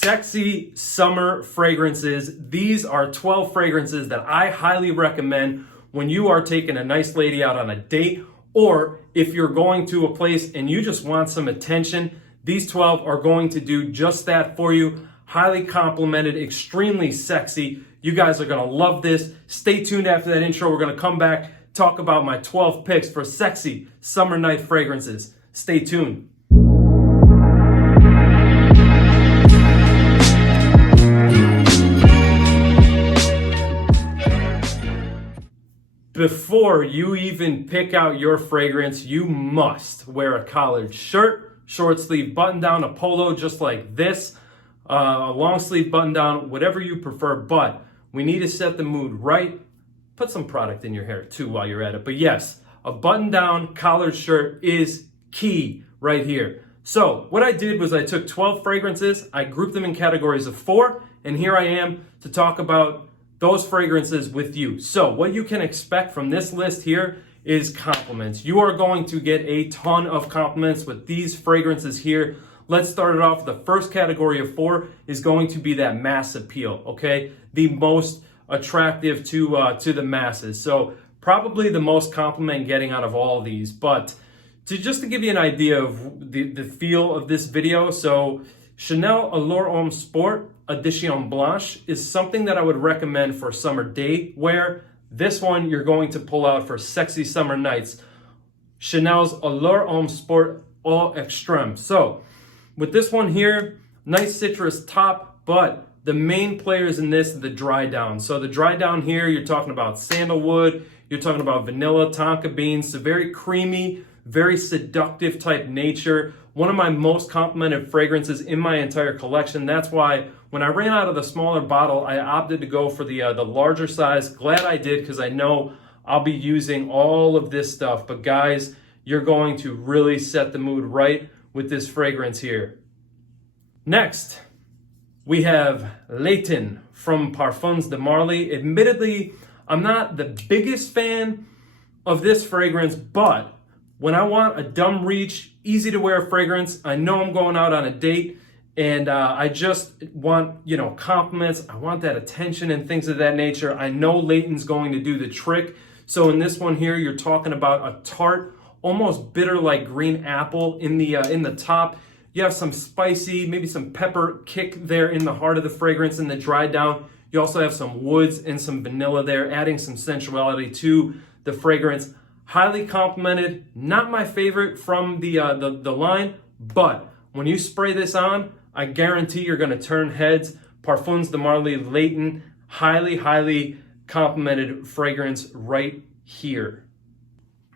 sexy summer fragrances. These are 12 fragrances that I highly recommend when you are taking a nice lady out on a date, or if you're going to a place and you just want some attention. These 12 are going to do just that for you. Highly complimented, extremely sexy. You guys are gonna love this. Stay tuned after that intro. We're gonna come back, talk about my 12 picks for sexy summer night fragrances. Stay tuned. Before you even pick out your fragrance, you must wear a collared shirt, short sleeve button down, a polo just like this, a long sleeve button down, whatever you prefer, but we need to set the mood right. Put some product in your hair too while you're at it. But yes, a button down collared shirt is key right here. So what I did was I took 12 fragrances, I grouped them in categories of 4, and here I am to talk about those fragrances with you. So what you can expect from this list here is compliments. You are going to get a ton of compliments with these fragrances here. Let's start it off. The first category of 4 is going to be that mass appeal, okay? The most attractive to the masses. So probably the most compliment getting out of all of these. But just to give you an idea of the feel of this video, so Chanel Allure Homme Sport Edition Blanche is something that I would recommend for summer day wear. This one you're going to pull out for sexy summer nights. Chanel's Allure Homme Sport Au Extreme. So with this one here, nice citrus top, but the main players in this, the dry down. So the dry down here, you're talking about sandalwood, you're talking about vanilla, tonka beans, so very creamy, very seductive type nature. One of my most complimented fragrances in my entire collection. That's why when I ran out of the smaller bottle, I opted to go for the larger size. Glad I did, because I know I'll be using all of this stuff. But guys, you're going to really set the mood right with this fragrance here. Next, we have Leighton from Parfums de Marly. Admittedly, I'm not the biggest fan of this fragrance, but when I want a dumb reach, easy to wear fragrance, I know I'm going out on a date, and I just want, compliments. I want that attention and things of that nature. I know Leighton's going to do the trick. So in this one here, you're talking about a tart, almost bitter like green apple in the top. You have some spicy, maybe some pepper kick there in the heart of the fragrance in the dry down. You also have some woods and some vanilla there, adding some sensuality to the fragrance. Highly complimented, not my favorite from the line, but when you spray this on, I guarantee you're gonna turn heads. Parfums de Marly Leighton, highly complimented fragrance right here.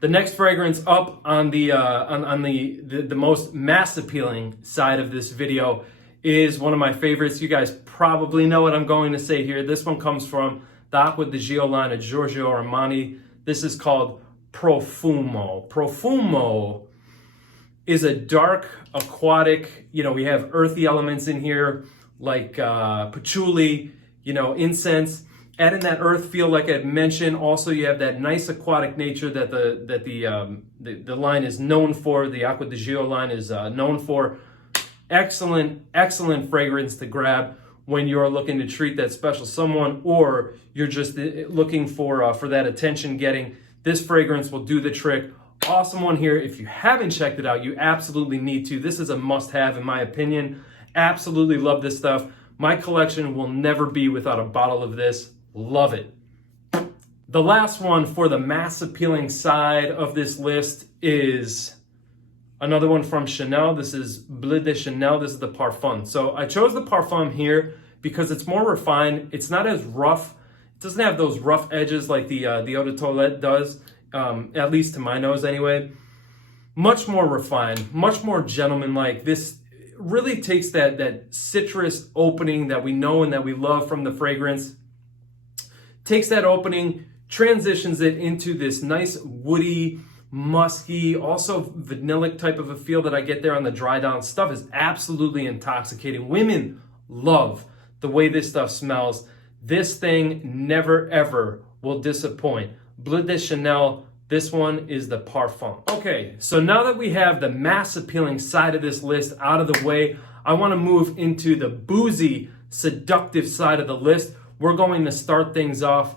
The next fragrance up on the most mass appealing side of this video is one of my favorites. You guys probably know what I'm going to say here. This one comes from the Aqua di Gio line of Giorgio Armani. This is called Profumo. Profumo is a dark aquatic, we have earthy elements in here like patchouli, incense, adding that earth feel like I mentioned. Also, you have that nice aquatic nature that the line is known for. The Aqua di Gio line is known for. Excellent fragrance to grab when you're looking to treat that special someone, or you're just looking for that attention getting. This fragrance will do the trick. Awesome one here. If you haven't checked it out, you absolutely need to. This is a must-have in my opinion. Absolutely love this stuff. My collection will never be without a bottle of this. Love it. The last one for the mass appealing side of this list is another one from Chanel. This is Bleu de Chanel. This is the Parfum. So I chose the Parfum here because it's more refined. It's not as rough. It doesn't have those rough edges like the Eau de Toilette does, at least to my nose anyway. Much more refined, much more gentlemanlike. This really takes that citrus opening that we know and that we love from the fragrance, takes that opening, transitions it into this nice woody, musky, also vanillic type of a feel that I get there on the dry down. Stuff is absolutely intoxicating. Women love the way this stuff smells. This thing never ever will disappoint. Bleu de Chanel, this one is the Parfum. Okay, so now that we have the mass appealing side of this list out of the way, I want to move into the boozy, seductive side of the list. We're going to start things off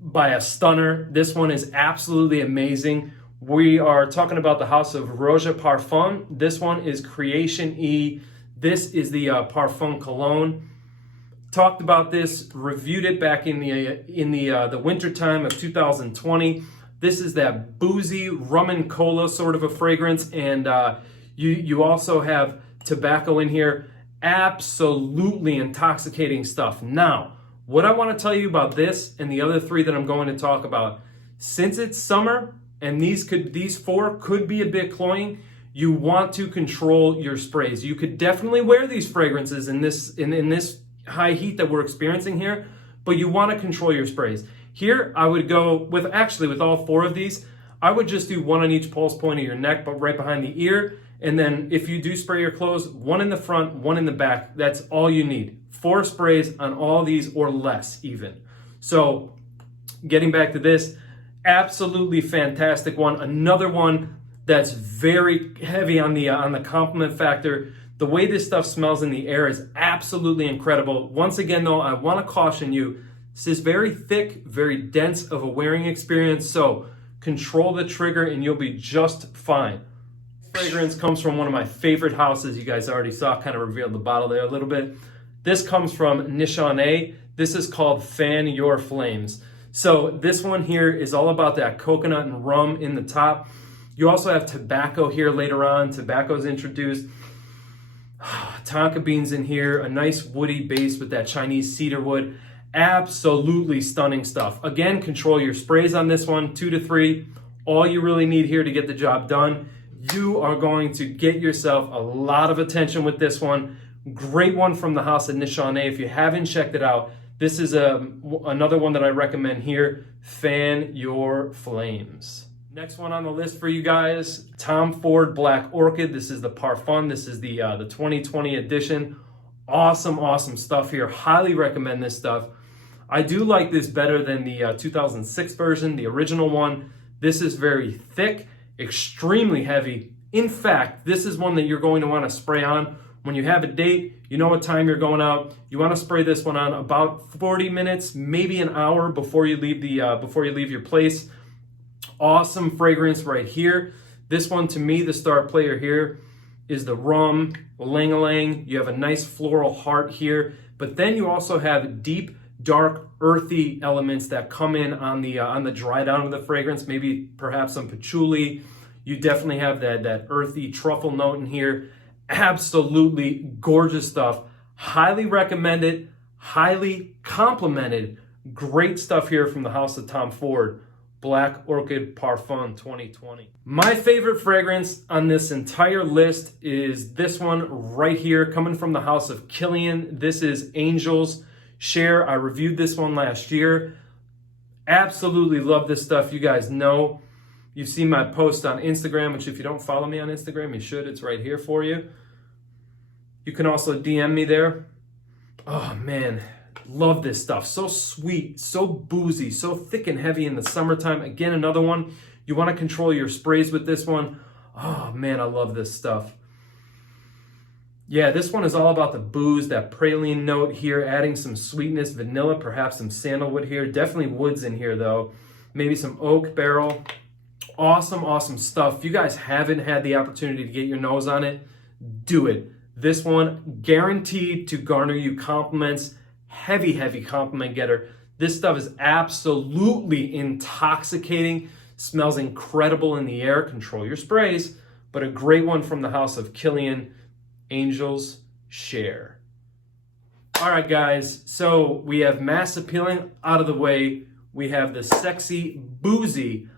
by a stunner. This one is absolutely amazing. We are talking about the house of Roja Parfum. This one is Creation E. This is the Parfum Cologne. Talked about this, reviewed it back in the winter time of 2020. This is that boozy rum and cola sort of a fragrance, and you also have tobacco in here. Absolutely intoxicating stuff. Now, what I want to tell you about this and the other three that I'm going to talk about, since it's summer and these four could be a bit cloying, you want to control your sprays. You could definitely wear these fragrances in this high heat that we're experiencing here, but you want to control your sprays. Here, I would go with all four of these, I would just do one on each pulse point of your neck, but right behind the ear. And then if you do spray your clothes, one in the front, one in the back, that's all you need. 4 sprays on all these or less even. So getting back to this, absolutely fantastic one. Another one that's very heavy on the compliment factor. The way this stuff smells in the air is absolutely incredible. Once again though, I want to caution you, this is very thick, very dense of a wearing experience, so control the trigger and you'll be just fine. Fragrance comes from one of my favorite houses. You guys already saw, kind of revealed the bottle there a little bit. This comes from Nishane. This is called Fan Your Flames. So this one here is all about that coconut and rum in the top. You also have tobacco here later on. Tobacco is introduced. Tonka beans in here, a nice woody base with that Chinese cedar wood. Absolutely stunning stuff. Again, control your sprays on this one, 2 to 3. All you really need here to get the job done. You are going to get yourself a lot of attention with this one. Great one from the house of Nishane. If you haven't checked it out, this is another one that I recommend here. Fan Your Flames. Next one on the list for you guys, Tom Ford Black Orchid. This is the Parfum. This is the 2020 edition. Awesome, awesome stuff here. Highly recommend this stuff. I do like this better than the 2006 version, the original one. This is very thick, extremely heavy. In fact, this is one that you're going to want to spray on when you have a date. You know what time you're going out. You want to spray this one on about 40 minutes, maybe an hour before you leave your place. Awesome fragrance right here. This one, to me, the star player here is the rum, lang-a-lang. You have a nice floral heart here, but then you also have deep, dark, earthy elements that come in on the dry down of the fragrance. Maybe perhaps some patchouli. You definitely have that earthy truffle note in here. Absolutely gorgeous stuff. Highly recommended, highly complimented. Great stuff here from the house of Tom Ford. Black Orchid Parfum 2020. My favorite fragrance on this entire list is this one right here, coming from the house of Kilian. This is Angel's Share. I reviewed this one last year. Absolutely love this stuff. You guys know, you've seen my post on Instagram, which if you don't follow me on Instagram, you should. It's right here for you. You can also DM me there. Oh man, love this stuff. So sweet, so boozy, so thick and heavy in the summertime. Again, another one. You want to control your sprays with this one. Oh man, I love this stuff. Yeah, this one is all about the booze, that praline note here, adding some sweetness, vanilla, perhaps some sandalwood here. Definitely woods in here though. Maybe some oak barrel. Awesome, awesome stuff. If you guys haven't had the opportunity to get your nose on it, do it. This one guaranteed to garner you compliments. Heavy, heavy compliment getter. This stuff is absolutely intoxicating. Smells incredible in the air. Control your sprays. But a great one from the house of Kilian, Angel's Share. All right, guys. So we have mass appealing out of the way. We have the sexy, boozy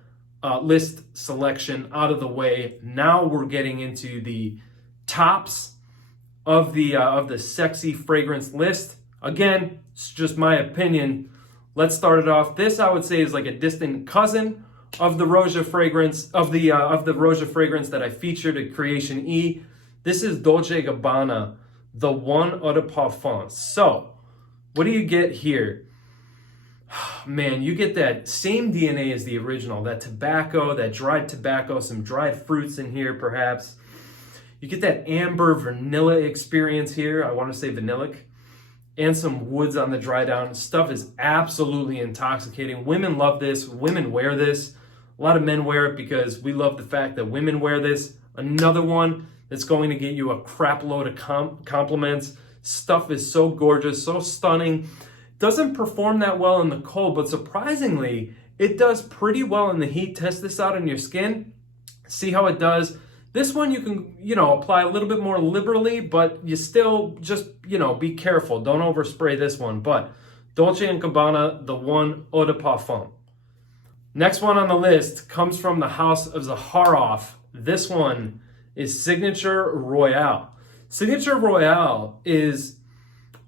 list selection out of the way. Now we're getting into the tops of the sexy fragrance list. Again, it's just my opinion. Let's start it off. This, I would say, is like a distant cousin of the Roja fragrance, of the Roja fragrance that I featured at Creation E. This is Dolce Gabbana, the one eau de parfum. So, what do you get here? Man, you get that same DNA as the original, that tobacco, that dried tobacco, some dried fruits in here perhaps. You get that amber vanilla experience here. I want to say vanillic. And some woods on the dry down. Stuff is absolutely intoxicating. Women love this. Women wear this. A lot of men wear it because we love the fact that women wear this. Another one that's going to get you a crap load of compliments. Stuff is so gorgeous, so stunning. Doesn't perform that well in the cold, but surprisingly, it does pretty well in the heat. Test this out on your skin. See how it does. This one you can, apply a little bit more liberally, but you still just, be careful. Don't overspray this one. But Dolce & Gabbana, the one Eau de Parfum. Next one on the list comes from the house of Zaharoff. This one is Signature Royale. Signature Royale is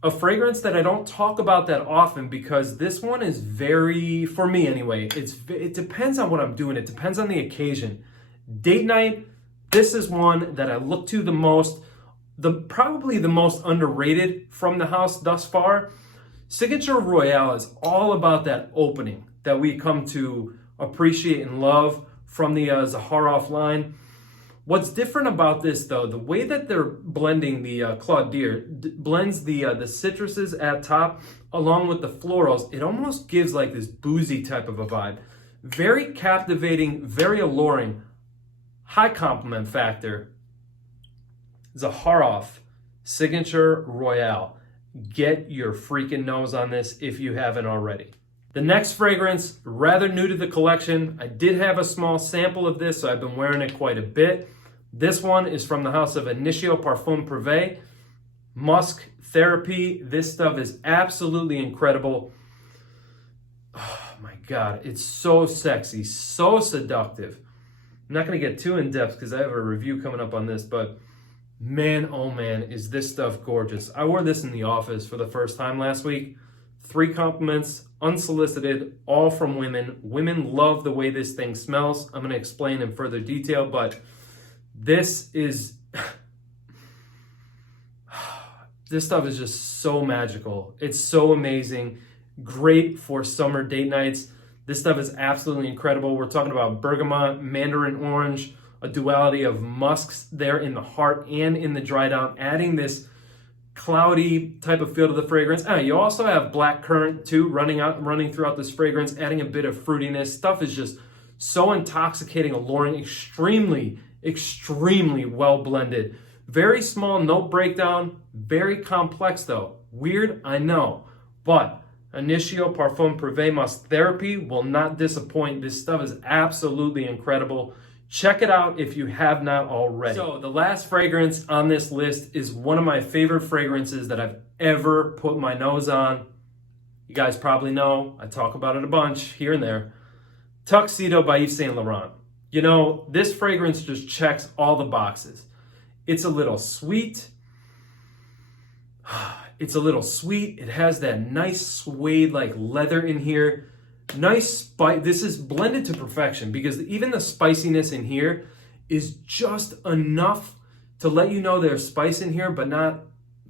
a fragrance that I don't talk about that often because this one is very, for me anyway, it depends on what I'm doing. It depends on the occasion. Date night, this is one that I look to the most, probably the most underrated from the house thus far. Signature Royale is all about that opening that we come to appreciate and love from the Zaharoff line. What's different about this, though, the way that they're blending the Claude Dior blends the citruses at top along with the florals. It almost gives like this boozy type of a vibe. Very captivating, very alluring. High compliment factor. Zaharoff Signature Royale. Get your freaking nose on this if you haven't already. The next fragrance, rather new to the collection. I did have a small sample of this, so I've been wearing it quite a bit. This one is from the house of Initio Parfum Privé. Musk Therapy. This stuff is absolutely incredible. Oh my God, it's so sexy, so seductive. I'm not going to get too in-depth because I have a review coming up on this, but man, oh man, is this stuff gorgeous. I wore this in the office for the first time last week. 3 compliments, unsolicited, all from women. Women love the way this thing smells. I'm going to explain in further detail, but this stuff is just so magical. It's so amazing. Great for summer date nights. This stuff is absolutely incredible. We're talking about bergamot, mandarin orange, a duality of musks there in the heart and in the dry down, adding this cloudy type of feel to the fragrance. You also have black currant too running throughout this fragrance, adding a bit of fruitiness. Stuff is just so intoxicating, alluring, extremely well blended. Very small note breakdown, very complex though. Weird, I know, but Initio Parfum Privé Musk Therapy will not disappoint. This stuff is absolutely incredible. Check it out if you have not already. So the last fragrance on this list is one of my favorite fragrances that I've ever put my nose on. You guys probably know, I talk about it a bunch here and there. Tuxedo by Yves Saint Laurent. This fragrance just checks all the boxes. It's a little sweet. It has that nice suede like leather in here. Nice spice. This is blended to perfection because even the spiciness in here is just enough to let you know there's spice in here, but not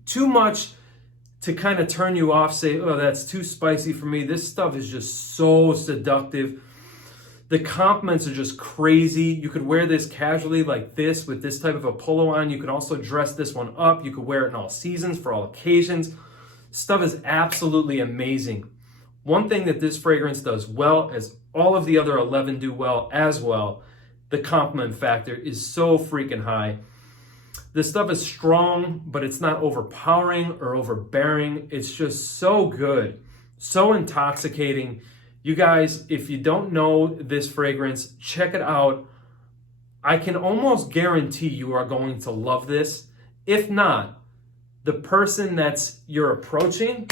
too much to kind of turn you off, say, oh, that's too spicy for me. This stuff is just so seductive. The compliments are just crazy. You could wear this casually like this with this type of a polo on. You could also dress this one up. You could wear it in all seasons for all occasions. Stuff is absolutely amazing. One thing that this fragrance does well, as all of the other 11 do well as well, the compliment factor is so freaking high. This stuff is strong, but it's not overpowering or overbearing. It's just so good, so intoxicating. You guys, if you don't know this fragrance, check it out. I can almost guarantee you are going to love this. If not, the person you're approaching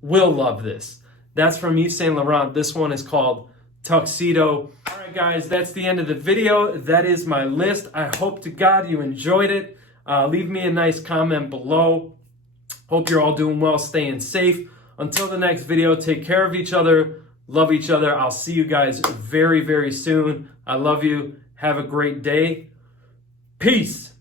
will love this. That's from Yves Saint Laurent. This one is called Tuxedo. All right, guys, that's the end of the video. That is my list. I hope to God you enjoyed it. Leave me a nice comment below. Hope you're all doing well, staying safe. Until the next video, take care of each other. Love each other. I'll see you guys very, very soon. I love you. Have a great day. Peace.